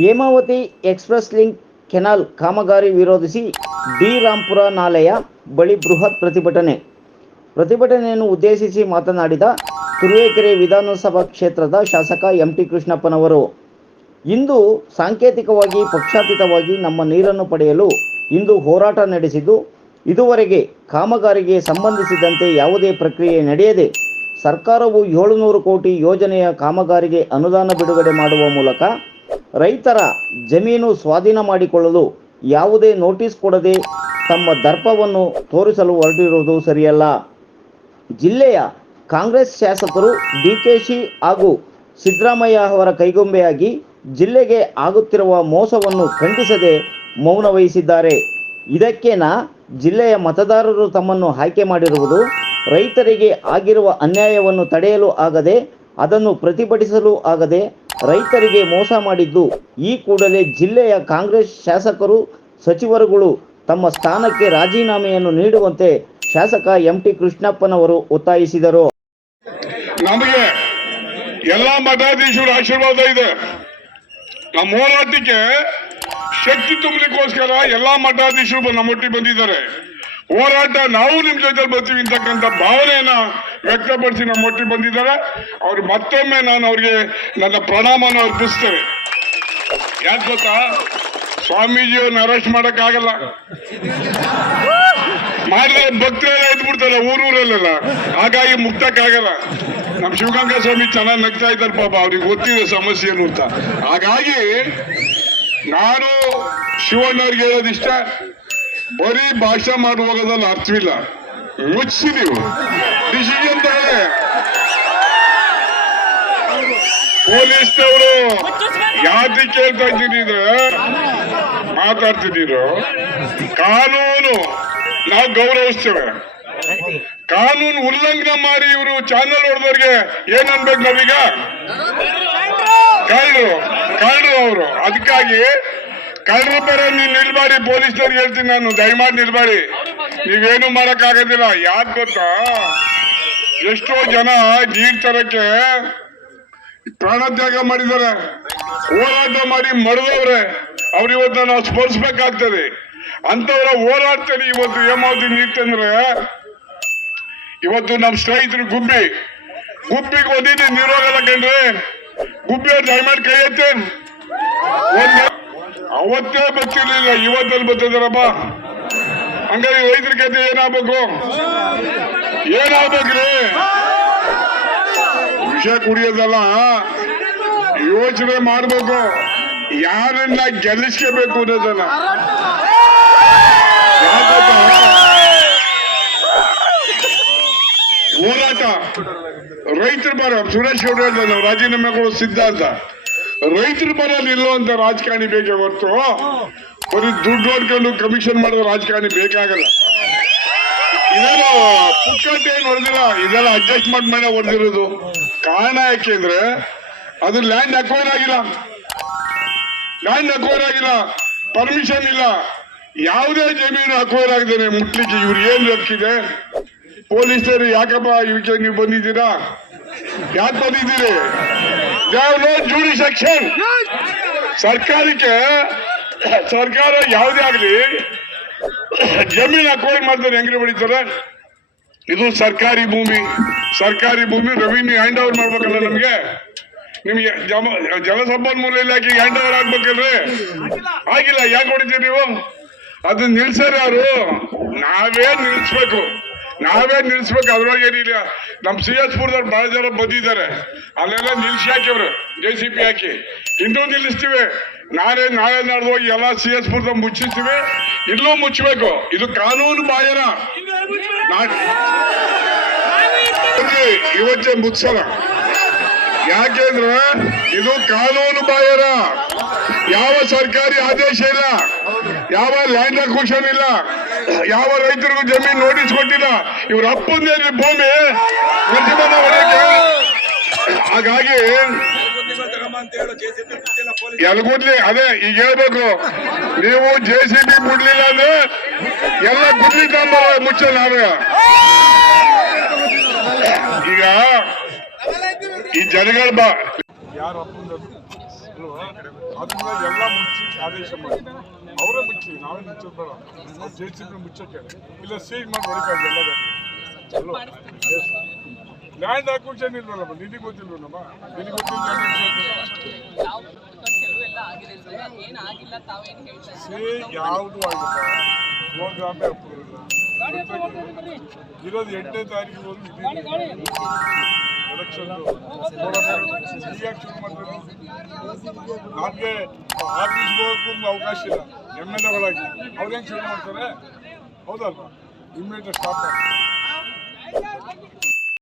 Hemavathi express link canal ಕಾಮಗಾರಿ ವಿರೋಧಿಸಿ D Rampur ನಾಲೆಯ ಬಳಿ ಬೃಹತ್ ಪ್ರತಿಭಟನೆ. ಪ್ರತಿಭಟನೆಯನ್ನು ಉದ್ದೇಶಿಸಿ ಮಾತನಾಡಿದ ತುರುವೇಕೆರೆ ವಿಧಾನಸಭಾ ಕ್ಷೇತ್ರದ ಶಾಸಕ ಎಂ ಟಿ ಕೃಷ್ಣಪ್ಪನವರು, ಇಂದು ಸಾಂಕೇತಿಕವಾಗಿ ಪಕ್ಷಾತೀತವಾಗಿ ನಮ್ಮ ನೀರನ್ನು ಪಡೆಯಲು ಇಂದು ಹೋರಾಟ ನಡೆಸಿದ್ದು, ಇದುವರೆಗೆ ಕಾಮಗಾರಿಗೆ ಸಂಬಂಧಿಸಿದಂತೆ ಯಾವುದೇ ಪ್ರಕ್ರಿಯೆ ನಡೆಯದೆ ಸರ್ಕಾರವು ಏಳುನೂರು ಕೋಟಿ ಯೋಜನೆಯ ಕಾಮಗಾರಿಗೆ ಅನುದಾನ ಬಿಡುಗಡೆ ಮಾಡುವ ಮೂಲಕ ರೈತರ ಜಮೀನು ಸ್ವಾಧೀನ ಮಾಡಿಕೊಳ್ಳಲು ಯಾವುದೇ ನೋಟಿಸ್ ಕೊಡದೆ ತಮ್ಮ ದರ್ಪವನ್ನು ತೋರಿಸಲು ಹೊರಟಿರುವುದು ಸರಿಯಲ್ಲ. ಜಿಲ್ಲೆಯ ಕಾಂಗ್ರೆಸ್ ಶಾಸಕರು ಡಿಕೆಶಿ ಹಾಗೂ ಸಿದ್ದರಾಮಯ್ಯ ಅವರ ಕೈಗೊಂಬೆಯಾಗಿ ಜಿಲ್ಲೆಗೆ ಆಗುತ್ತಿರುವ ಮೋಸವನ್ನು ಖಂಡಿಸದೆ ಮೌನ ವಹಿಸಿದ್ದಾರೆ. ಇದಕ್ಕೇನ ಜಿಲ್ಲೆಯ ಮತದಾರರು ತಮ್ಮನ್ನು ಆಯ್ಕೆ ಮಾಡಿರುವುದು ರೈತರಿಗೆ ಆಗಿರುವ ಅನ್ಯಾಯವನ್ನು ತಡೆಯಲು ಆಗದೆ ಅದನ್ನು ಪ್ರತಿಭಟಿಸಲು ಆಗದೆ ರೈತರಿಗೆ ಮೋಸ ಮಾಡಿದ್ದು. ಈ ಕೂಡಲೇ ಜಿಲ್ಲೆಯ ಕಾಂಗ್ರೆಸ್ ಶಾಸಕರು, ಸಚಿವರುಗಳು ತಮ್ಮ ಸ್ಥಾನಕ್ಕೆ ರಾಜೀನಾಮೆಯನ್ನು ನೀಡುವಂತೆ ಶಾಸಕ ಎಂ ಟಿ ಕೃಷ್ಣಪ್ಪನವರು ಒತ್ತಾಯಿಸಿದರು. ನಮಗೆ ಎಲ್ಲಾ ಮಠಾಧೀಶರ ಆಶೀರ್ವಾದ ಇದೆ. ನಮ್ಮ ಹೋರಾಟಕ್ಕೆ ಶಕ್ತಿ ತುಂಬಲಿಕ್ಕೋಸ್ಕರ ಎಲ್ಲಾ ಮಠಾಧೀಶರು ನಮ್ಮೊಟ್ಟಿಗೆ ಬಂದಿದ್ದಾರೆ. ಹೋರಾಟ ನಾವು ನಿಮ್ ಜೊತೆ ಬರ್ತೀವಿ ಅಂತಕ್ಕಂಥ ಭಾವನೆಯನ್ನ ವ್ಯಕ್ತಪಡಿಸಿ ಮೊಟ್ಟಿ ಬಂದಿದ್ದಾರೆ ಅವ್ರು ಮತ್ತೊಮ್ಮೆ ನಾನು ಅವ್ರಿಗೆ ನನ್ನ ಪ್ರಣಾಮನ ಅರ್ಪಿಸ್ತೇನೆ. ಯಾಕೆ ಗೊತ್ತಾ? ಸ್ವಾಮೀಜಿಯವ್ರನ್ನ ಅರೆಸ್ಟ್ ಮಾಡಕ್ಕಾಗಲ್ಲ. ಮಾಡಿದ್ರೆ ಭಕ್ತರೆಲ್ಲ ಎದ್ಬಿಡ್ತಾರೆ ಊರೂರಲ್ಲೆಲ್ಲ. ಹಾಗಾಗಿ ಮುಕ್ತಕ್ಕಾಗಲ್ಲ. ನಮ್ ಶಿವಗಂಗಾ ಸ್ವಾಮಿ ಚೆನ್ನಾಗಿ ನಗ್ತಾ ಇದ್ದಾರೆ ಪಾಪ, ಅವ್ರಿಗೆ ಗೊತ್ತಿದೆ ಸಮಸ್ಯೆ ಏನು ಅಂತ. ಹಾಗಾಗಿ ನಾನು ಶಿವಣ್ಣವ್ರಿಗೆ ಹೇಳೋದಿಷ್ಟ. ಬರೀ ಭಾಷಣ ಮಾಡುವಾಗದಲ್ಲಿ ಅರ್ಥವಿಲ್ಲ. ಮುಚ್ಚಿ ನೀವು ಡಿಸಿಷನ್ ತಗೊಳ್ಳಿ ಪೊಲೀಸ್ನವರು ಕೇಳ್ತಾ ಇದ್ದೀನಿ ಅಂದ್ರೆ ಮಾತಾಡ್ತಿದ್ದೀರೋ? ಕಾನೂನು, ನಾವು ಗೌರವಿಸ್ತೇವೆ. ಕಾನೂನು ಉಲ್ಲಂಘನೆ ಮಾಡಿ ಇವರು ಚಾನೆಲ್ ಹೊಡೆದವ್ರಿಗೆ ಏನ್ ಅನ್ಬೇಕು ನಾವೀಗ? ಕಳ್ಳರು ಕಳ್ಳರು ಅವರು. ಅದಕ್ಕಾಗಿ ಕಳ್ಳರ ಪರ ನೀವು ನಿಲ್ಬಾಡಿ ಪೊಲೀಸ್ನವ್ರಿಗೆ ಹೇಳ್ತೀನಿ ನಾನು. ದಯಮಾಡಿ ನಿಲ್ಬಾಡಿ ನೀವೇನು ಮಾಡಕ್ ಆಗೋದಿಲ್ಲ ಯಾಕೆ ಗೊತ್ತಾ? ಎಷ್ಟೋ ಜನ ನೀರ್ ತರಕ್ಕೆ ಪ್ರಾಣತ್ಯಾಗ ಮಾಡಿದ್ದಾರೆ. ಹೋರಾಟ ಮಾಡಿ ಮರದವ್ರೆ, ಅವ್ರು ಇವತ್ತು ನಾವು ಸ್ಮರಿಸ್ಬೇಕಾಗ್ತದೆ. ಅಂತವ್ರ ಹೋರಾಡ್ತಾರೆ ಇವತ್ತು ಹೇಮಾವತಿ ನೀರ್ ಇವತ್ತು ನಮ್ಮ ಸ್ನೇಹಿತರು ಗುಬ್ಬಿ. ಗುಬ್ಬಿಗೆ ಒಂದಿನ ನೀರೋಗಲ್ಲ ಕಣ್ರಿ ಗುಬ್ಬಿ ಅವ್ರ ದಯಮಾಡಿ ಕೈ ಎತ್ತೇನ್ ಅವತ್ತೇ ಬರ್ತಿರ್ಲಿಲ್ಲ, ಇವತ್ತಲ್ಲಿ ಬರ್ತಿದಾರಪ್ಪ. ಹಂಗಾರೆ ರೈತರ ಕತೆ ಏನಾಗ್ಬೇಕು? ಏನಾಗ್ಬೇಕ್ರಿ? ವಿಷ ಕುಡಿಯೋದಲ್ಲ. ಯೋಚನೆ ಮಾಡ್ಬೇಕು. ಯಾರನ್ನ ಗೆಲ್ಲಿಸ್ಕೋಬೇಕು ಅನ್ನೋದನ್ನ? ಹೋರಾಟ. ರೈತರ ಪರ ಸುರೇಶ್ ಗೌಡ ಹೇಳ್ದ ನಾವು ರಾಜೀನಾಮೆ ಕೊಡೋ ಸಿದ್ಧ ಅಂತ. ರೈತರ ಪರ ನಿಲ್ಲುವಂತ ರಾಜಕಾರಣಿ ಬೇಕೇ ಹೊರತು. ಬರೀ ದುಡ್ಡು ಹೊಡ್ಕೊಂಡು ಕಮಿಷನ್ ಮಾಡೋ ರಾಜಕಾರಣಿ ಬೇಕಾಗಲ್ಲ. ಇದೆಲ್ಲ ಪುಕ್ಕಟ್ಟೆ ಏನು ಹೊಡೆದಿಲ್ಲ ಇದೆಲ್ಲ ಅಡ್ಜಸ್ಟ್ಮೆಂಟ್ ಮಾಡಿ ಹೊಡೆದಿರೋದು. ಕಾರಣ ಯಾಕೆಂದ್ರೆ ಅದು ಲ್ಯಾಂಡ್ ಅಕ್ವೈರ್ ಆಗಿಲ್ಲ. ಲ್ಯಾಂಡ್ ಅಕ್ವೈರ್ ಆಗಿಲ್ಲ ಪರ್ಮಿಷನ್ ಇಲ್ಲ. ಯಾವುದೇ ಜಮೀನು ಅಕ್ವೈರ್ ಆಗದೇನೆ ಮುಟ್ಲಿಕ್ಕೆ ಇವ್ರು ಏನ್ ಲಕ್ಷಿದೆ ಪೊಲೀಸರು ಯಾಕಪ್ಪ ಇವಕ್ಕೆ ನೀವು ಬಂದಿದ್ದೀರಾ? ಯಾಕೆ ಬಂದಿದ್ದೀರಿ? ನೋ ಜೂಡಿ ಸೆಕ್ಷನ್ ಸರ್ಕಾರಕ್ಕೆ ಸರ್ಕಾರ ಯಾವುದೇ ಆಗಲಿ, ಜಮೀನು ಅಕ್ವೈರ್ ಮಾಡ್ತಾರೆ, ಹೆಂಗ್ರಿ ಹೊಡಿತಾರೆ ಇದು ಸರ್ಕಾರಿ ಭೂಮಿ ಸರ್ಕಾರಿ ಭೂಮಿ ರೆವಿನ್ಯೂ ಹ್ಯಾಂಡ್ ಓವರ್ ಮಾಡ್ಬೇಕಲ್ಲ ನಮ್ಗೆ? ನಿಮ್ಗೆ ಜಮ, ಜಲಸಂಪನ್ಮೂಲ ಇಲಾಖೆಗೆ ಹ್ಯಾಂಡ್ ಓವರ್ ಆಗ್ಬೇಕಲ್ರಿ? ಆಗಿಲ್ಲ, ಯಾಕೆ ಹೊಡಿತೀರಿ ನೀವು? ಅದನ್ನ ನಿಲ್ಸರ್ ಯಾರು? ನಾವೇ ನಿಲ್ಸ್ಬೇಕು. ನಾವೇ ನಿಲ್ಸ್ಬೇಕು, ಅದ್ರೊಳಗೆ ಏನಿಲ್ಲ. ನಮ್ ಸಿ ಎಸ್ ಪುರದವ್ರು ಬಹಳ ಜನ ಬಂದಿದ್ದಾರೆ. ಅಲ್ಲೆಲ್ಲ ನಿಲ್ಸಿ ಹಾಕಿವ್ರು, ಜೆ ಸಿ ಪಿ ಹಾಕಿ. ಇನ್ನೂ ನಿಲ್ಲಿಸ್ತೀವಿ. ನಾಳೆ ನಾಳೆ ನಾಡ್ದು ಹೋಗಿ ಎಲ್ಲ ಸಿ ಎಸ್ ಪುರದ ಮುಚ್ಚಿಸ್ತೀವಿ. ಇಲ್ಲೂ ಮುಚ್ಚಬೇಕು ಇದು ಕಾನೂನು ಬಾಯನ. ಇವತ್ತೇ ಮುಚ್ಚಲ ಯಾಕೆಂದ್ರೆ ಇದು ಕಾನೂನು ಬಾಯರ ಯಾವ ಸರ್ಕಾರಿ ಆದೇಶ ಇಲ್ಲ. ಯಾವ ಲ್ಯಾಂಡ್ ಅಕ್ವಿಷನ್ ಇಲ್ಲ. ಯಾವ ರೈತರಿಗೂ ಜಮೀನು ನೋಟಿಸ್ ಕೊಟ್ಟಿಲ್ಲ. ಇವ್ರ ಅಪ್ಪಂದೇ ಭೂಮಿ. ಹಾಗಾಗಿ ಎಲ್ಗುಡ್ಲಿ ಅದೇ ಈಗ ಹೇಳ್ಬೇಕು. ನೀವು ಜೆ ಸಿ ಬಿ ಬಿಡ್ಲಿಲ್ಲ ಅಂದ್ರೆ ಎಲ್ಲ ಗುಡ್ಲಿ ತಗೊಂಬರ ಮುಚ್ಚ ನಾವೇ. ಈಗ ಈ ಜನಗಳ ಬಾ. ಯಾರು ಅಲ್ವಾ? ಅದನ್ನ ಎಲ್ಲ ಮುಚ್ಚಿ ಆದೇಶ ಮಾಡಿ. ಅವರೇ ಮುಚ್ಚಿ, ನಾವೇ ಮುಚ್ಚೋದು ಬೇಡ. ಜೆ ಸಿ ಬಿ ಮುಚ್ಚೋಕೆ ಇಲ್ಲ ಸೀಲ್ ಮಾಡಿ ಹೊಡಿತಾರೆ ಎಲ್ಲ ಲ್ಯಾಂಡ್ ಅಕ್ವಿಷನ್ ಇಲ್ವಲ್ಲಮ್ಮ? ನಿನಗೆ ಗೊತ್ತಿಲ್ವಲ್ಲಮ್ಮ ನಿನಗೆ ಗೊತ್ತಿಲ್ಲ ಸೇ ಯಾವುದು ಆಗಿಲ್ಲ. ಪ್ರೋಗ್ರಾಮೇ ಇರೋದು ಎಂಟನೇ ತಾರೀಕು ಹೋಗಿ ಎಲೆಕ್ಷನ್ ಈಗ ಶುರು ಮಾಡ್ತಾರೆ ನಮಗೆ ಆಫೀಸ್ಗೆ ಹೋಗೋಕ್ಕೂ ಅವಕಾಶ ಇಲ್ಲ. ಎಂ ಎಲ್ ಎಗಳಾಗಿ. ಅವ್ರೇನು ಶುರು ಮಾಡ್ತಾರೆ? ಹೌದಲ್ವಾ? ಇಮ್ಮಿಡಿಯೇಟ್ ಸ್ಟಾಪ್ ಮಾಡಿ